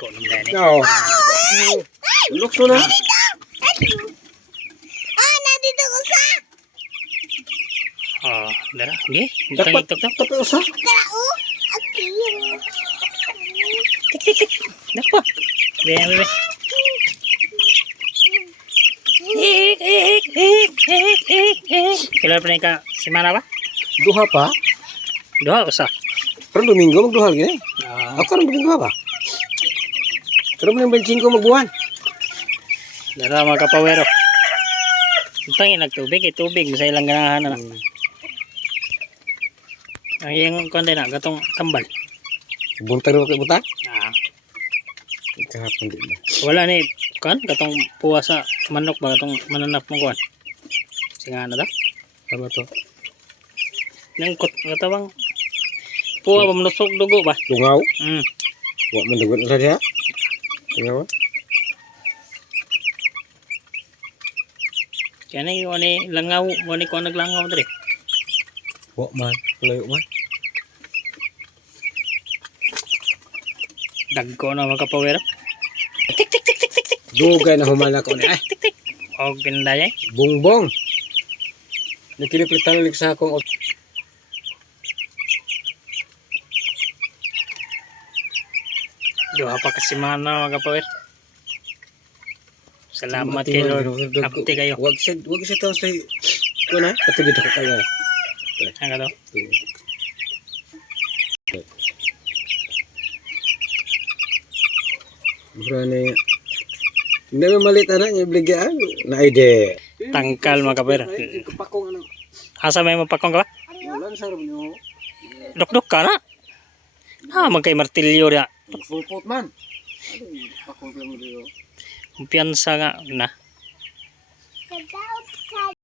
Dagko naman yan eh. No. Lukso na. Nandito ko sa. Oh, dara. Okay. Dapat Itok. tapi usa. Tao. Okay. Tik. Dako. Be. Kailan pa na ka semana ba? Duha pa. Duha usa. Pero Domingo magduha gini. Ah, Ako ron Domingo ba? Pero man 25 magbuwan. dara mga kapawero. Tangin nagtubig, tubig sa ilang ganahan na. Ang iyang konti na gatong tambal. Buntag ra kay butang. Ah, Kahapon din na. wala ni kan gatong puwa sa manok ba gatong mananap mo kuan. Singa na da. Tama to. Nang katawang puwa ba manusok dugo ba? Tungaw. Mm. Wa man dugon sa diha. Tungaw. Kaya na yung langaw, wani ko naglangaw dre. Wa man. Layo man. Dagko na mga kapawero. Dugay na humana ko ni ay. Tik. O pinadayay. Bongbong. Nakiliplitan ulit sa akong Duha pa kasi mana mga kapawero. Salamat kay Lord. Apte kayo. Wag sa taon sa kuna. Patugid ako kayo. Ang kato. Bro ni hindi mo malita na niya bligyan na ide. Tangkal mga kapawero. Kapakong ano. Asa may mapakong ka ba? Wala sa ro niyo. Dok ka na. Magkay martilyo ya. Pulpot man. Pakong mo diyo. Kumpiyansa nga na. Tao.